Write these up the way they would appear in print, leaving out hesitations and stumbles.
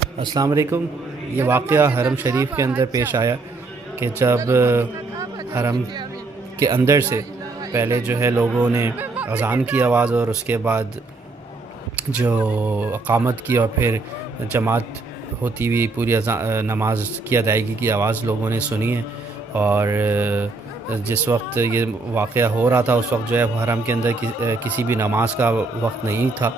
السلام علیکم۔ یہ واقعہ حرم شریف کے اندر پیش آیا کہ جب حرم کے اندر سے پہلے جو ہے لوگوں نے اذان کی آواز اور اس کے بعد جو اقامت کی اور پھر جماعت ہوتی ہوئی پوری نماز کی ادائیگی کی آواز لوگوں نے سنی ہے، اور جس وقت یہ واقعہ ہو رہا تھا اس وقت جو ہے حرم کے اندر کسی بھی نماز کا وقت نہیں تھا،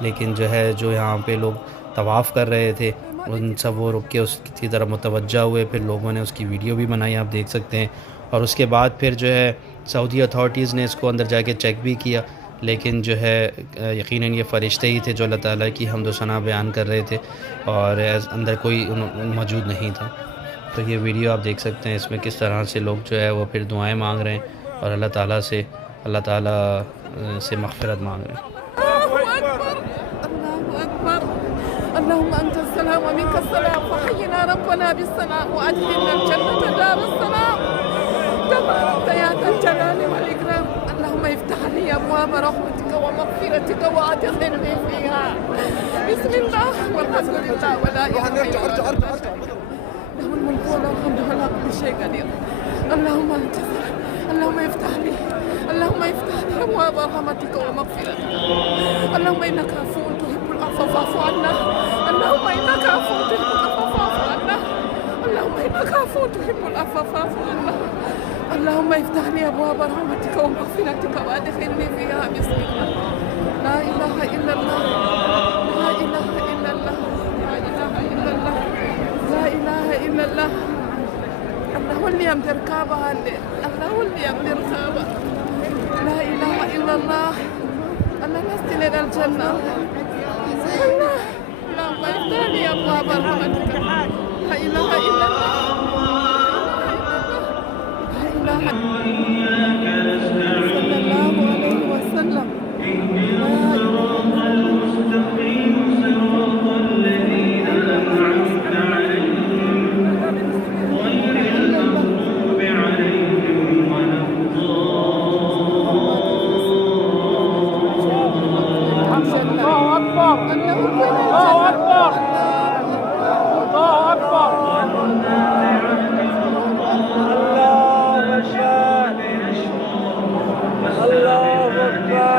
لیکن جو ہے جو یہاں پہ لوگ طواف کر رہے تھے ان سب وہ رک کے اس کی طرف متوجہ ہوئے، پھر لوگوں نے اس کی ویڈیو بھی بنائی، آپ دیکھ سکتے ہیں، اور اس کے بعد پھر جو ہے سعودی اتھارٹیز نے اس کو اندر جا کے چیک بھی کیا، لیکن جو ہے یقیناً یہ فرشتے ہی تھے جو اللہ تعالیٰ کی حمد و ثنا بیان کر رہے تھے اور اندر کوئی موجود نہیں تھا۔ تو یہ ویڈیو آپ دیکھ سکتے ہیں، اس میں کس طرح سے لوگ جو ہے وہ پھر دعائیں مانگ رہے ہیں اور اللہ تعالیٰ سے مغفرت مانگ رہے ہیں۔ اللهم أنت السلام ومنك السلام، فحينا ربنا بالسلام وأدخلنا الجنة دار السلام كما أنت يا ذا الجلال والإكرام. اللهم افتح لي أبواب رحمتك ومغفرتك وأدخلني فيها. بسم الله والحمد لله ولا إله إلا الله له الملك وله الحمد على كل شيء قدير. اللهم أنت السلام، اللهم افتح لي، اللهم افتح لي أبواب رحمتك ومغفرتك. اللهم إنك عفو تحب العفو فاعف عنا. اللهم إنك عفو تحب العفو فاعف عنا. اللهم إنك عفو تحب العفو فاعف عنا. اللهم افتح لي أبواب رحمتك ومغفرتك وأدخلني فيها. بسم الله لا إله إلا الله، لا إله إلا الله، لا إله إلا الله، لا إله إلا الله. الله هو اللي يمدر كعبة، الله هو اللي يمدر كعبة. لا إله إلا الله. الله نستل إلى الجنة. الله اللهم افتح لي أبواب رحمتك. لا إله إلا الله، لا إله إلا الله. صلى الله عليه وسلم. لا